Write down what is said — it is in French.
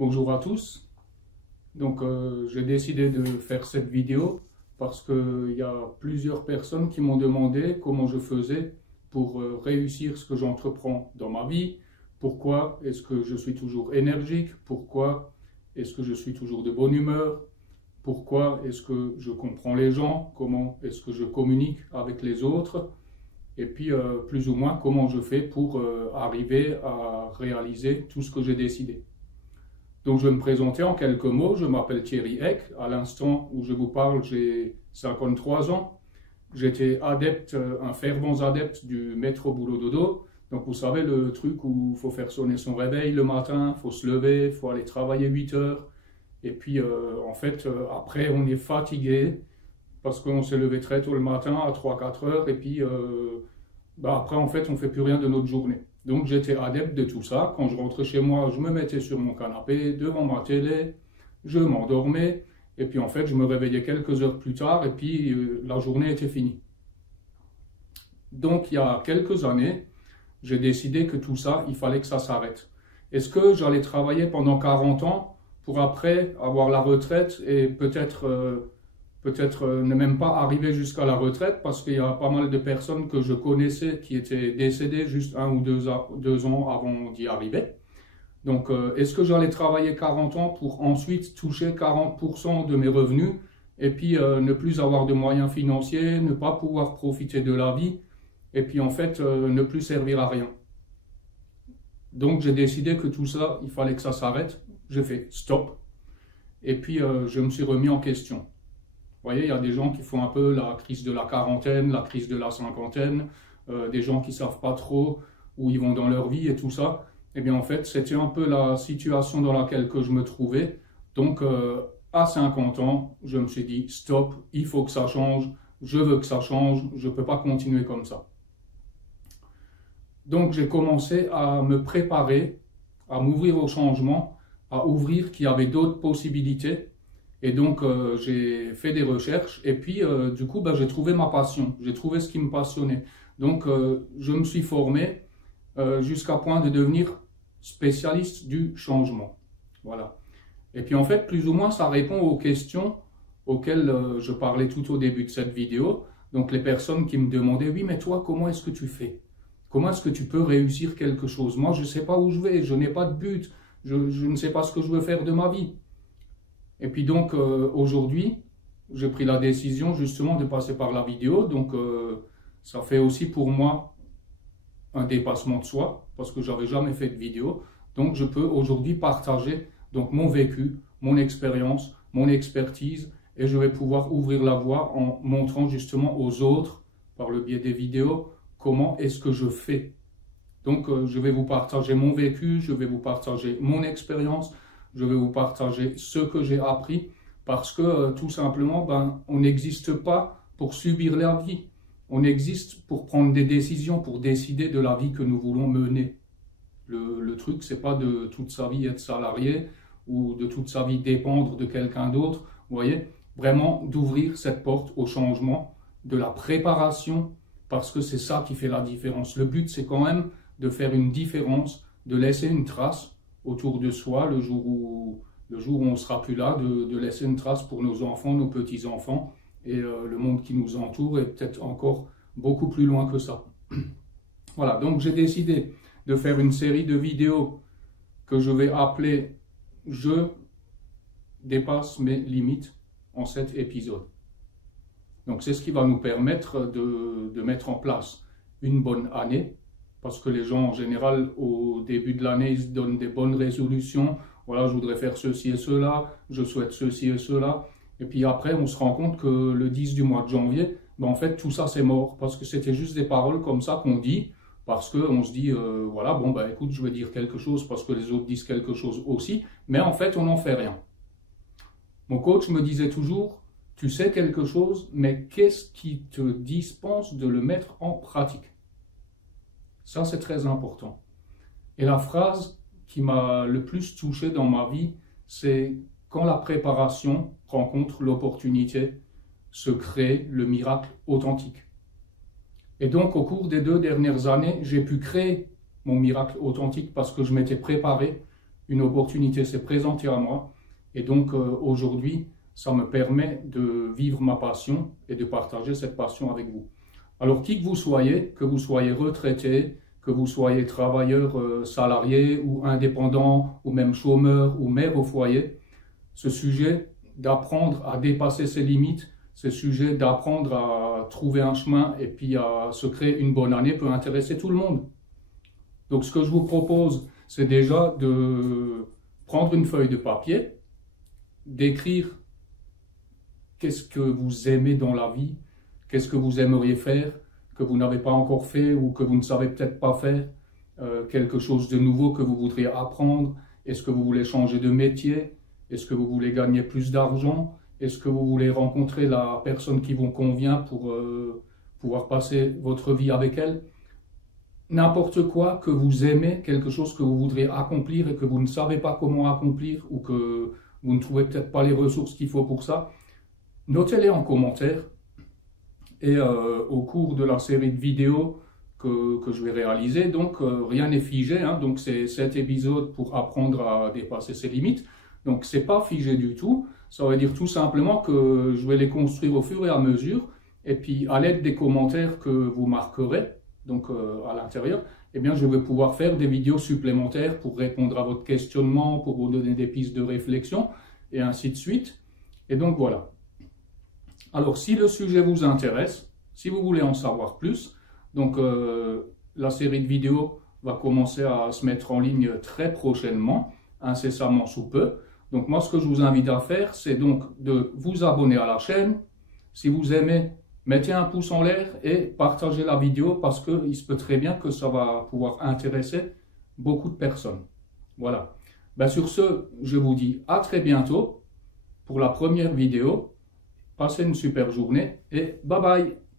Bonjour à tous. Donc j'ai décidé de faire cette vidéo parce qu'il y a plusieurs personnes qui m'ont demandé comment je faisais pour réussir ce que j'entreprends dans ma vie. Pourquoi est-ce que je suis toujours énergique? Pourquoi est-ce que je suis toujours de bonne humeur? Pourquoi est-ce que je comprends les gens? Comment est-ce que je communique avec les autres? Et puis plus ou moins comment je fais pour arriver à réaliser tout ce que j'ai décidé. Donc je vais me présenter en quelques mots. Je m'appelle Thierry Eck. À l'instant où je vous parle, j'ai 53 ans. J'étais adepte, un fervent adepte du métro boulot dodo. Donc vous savez, le truc où il faut faire sonner son réveil le matin, il faut se lever, il faut aller travailler 8 heures. Et puis en fait, après on est fatigué parce qu'on s'est levé très tôt le matin à 3-4 heures. Et puis après en fait on ne fait plus rien de notre journée. Donc j'étais adepte de tout ça. Quand je rentrais chez moi, je me mettais sur mon canapé, devant ma télé, je m'endormais, et puis en fait je me réveillais quelques heures plus tard, et puis la journée était finie. Donc il y a quelques années, j'ai décidé que tout ça, il fallait que ça s'arrête. Est-ce que j'allais travailler pendant 40 ans pour après avoir la retraite et peut-être ne même pas arriver jusqu'à la retraite, parce qu'il y a pas mal de personnes que je connaissais qui étaient décédées juste 1 ou 2 ans avant d'y arriver. Donc, est-ce que j'allais travailler 40 ans pour ensuite toucher 40% de mes revenus et puis ne plus avoir de moyens financiers, ne pas pouvoir profiter de la vie et puis en fait ne plus servir à rien? Donc, j'ai décidé que tout ça, il fallait que ça s'arrête. J'ai fait stop et puis je me suis remis en question. Vous voyez, il y a des gens qui font un peu la crise de la quarantaine, la crise de la cinquantaine, des gens qui ne savent pas trop où ils vont dans leur vie et tout ça. Eh bien, en fait, c'était un peu la situation dans laquelle que je me trouvais. Donc, à 50 ans, je me suis dit, stop, il faut que ça change, je veux que ça change, je ne peux pas continuer comme ça. Donc, j'ai commencé à me préparer, à m'ouvrir au changement, à ouvrir qu'il y avait d'autres possibilités. Et donc, j'ai fait des recherches et puis, du coup, j'ai trouvé ma passion. J'ai trouvé ce qui me passionnait. Donc, je me suis formé jusqu'à point de devenir spécialiste du changement. Voilà. Et puis, en fait, plus ou moins, ça répond aux questions auxquelles je parlais tout au début de cette vidéo. Donc, les personnes qui me demandaient, oui, mais toi, comment est-ce que tu fais? Comment est-ce que tu peux réussir quelque chose? Moi, je ne sais pas où je vais, je n'ai pas de but, je ne sais pas ce que je veux faire de ma vie. Et puis donc aujourd'hui, j'ai pris la décision justement de passer par la vidéo. Donc ça fait aussi pour moi un dépassement de soi parce que j'avais jamais fait de vidéo. Donc je peux aujourd'hui partager donc mon vécu, mon expérience, mon expertise, et je vais pouvoir ouvrir la voie en montrant justement aux autres par le biais des vidéos comment est-ce que je fais. Donc je vais vous partager mon vécu, je vais vous partager mon expérience. Je vais vous partager ce que j'ai appris parce que tout simplement, on n'existe pas pour subir la vie. On existe pour prendre des décisions, pour décider de la vie que nous voulons mener. Le truc, c'est pas de toute sa vie être salarié ou de toute sa vie dépendre de quelqu'un d'autre. Vous voyez, vraiment d'ouvrir cette porte au changement, de la préparation, parce que c'est ça qui fait la différence. Le but, c'est quand même de faire une différence, de laisser une trace autour de soi, le jour où on ne sera plus là, de laisser une trace pour nos enfants, nos petits-enfants, et le monde qui nous entoure est peut-être encore beaucoup plus loin que ça. Voilà, donc j'ai décidé de faire une série de vidéos que je vais appeler « Je dépasse mes limites » en 7 épisodes. Donc c'est ce qui va nous permettre de mettre en place une bonne année, parce que les gens, en général, au début de l'année, ils se donnent des bonnes résolutions. Voilà, je voudrais faire ceci et cela, je souhaite ceci et cela. Et puis après, on se rend compte que le 10 du mois de janvier, en fait, tout ça, c'est mort. Parce que c'était juste des paroles comme ça qu'on dit. Parce qu'on se dit, voilà, écoute, je vais dire quelque chose parce que les autres disent quelque chose aussi. Mais en fait, on n'en fait rien. Mon coach me disait toujours, tu sais quelque chose, mais qu'est-ce qui te dispense de le mettre en pratique? Ça, c'est très important. Et la phrase qui m'a le plus touché dans ma vie, c'est « Quand la préparation rencontre l'opportunité, se crée le miracle authentique ». Et donc, au cours des 2 dernières années, j'ai pu créer mon miracle authentique parce que je m'étais préparé une opportunité s'est présentée à moi. Et donc aujourd'hui, ça me permet de vivre ma passion et de partager cette passion avec vous. Alors qui que vous soyez retraité, que vous soyez travailleur salarié ou indépendant ou même chômeur ou mère au foyer, ce sujet d'apprendre à dépasser ses limites, ce sujet d'apprendre à trouver un chemin et puis à se créer une bonne année peut intéresser tout le monde. Donc ce que je vous propose, c'est déjà de prendre une feuille de papier, d'écrire qu'est-ce que vous aimez dans la vie, qu'est-ce que vous aimeriez faire, que vous n'avez pas encore fait ou que vous ne savez peut-être pas faire, quelque chose de nouveau que vous voudriez apprendre, est-ce que vous voulez changer de métier, est-ce que vous voulez gagner plus d'argent, est-ce que vous voulez rencontrer la personne qui vous convient pour pouvoir passer votre vie avec elle. N'importe quoi que vous aimez, quelque chose que vous voudriez accomplir et que vous ne savez pas comment accomplir ou que vous ne trouvez peut-être pas les ressources qu'il faut pour ça, notez-les en commentaire. Et au cours de la série de vidéos que je vais réaliser, donc rien n'est figé, hein, donc c'est 7 épisodes pour apprendre à dépasser ses limites, donc c'est pas figé du tout, ça veut dire tout simplement que je vais les construire au fur et à mesure, et puis à l'aide des commentaires que vous marquerez, donc à l'intérieur, eh bien je vais pouvoir faire des vidéos supplémentaires pour répondre à votre questionnement, pour vous donner des pistes de réflexion, et ainsi de suite, et donc voilà. Alors, si le sujet vous intéresse, si vous voulez en savoir plus, donc la série de vidéos va commencer à se mettre en ligne très prochainement, incessamment sous peu. Donc moi, ce que je vous invite à faire, c'est donc de vous abonner à la chaîne. Si vous aimez, mettez un pouce en l'air et partagez la vidéo parce qu'il se peut très bien que ça va pouvoir intéresser beaucoup de personnes. Voilà. Ben, sur ce, je vous dis à très bientôt pour la première vidéo. Passez une super journée et bye bye!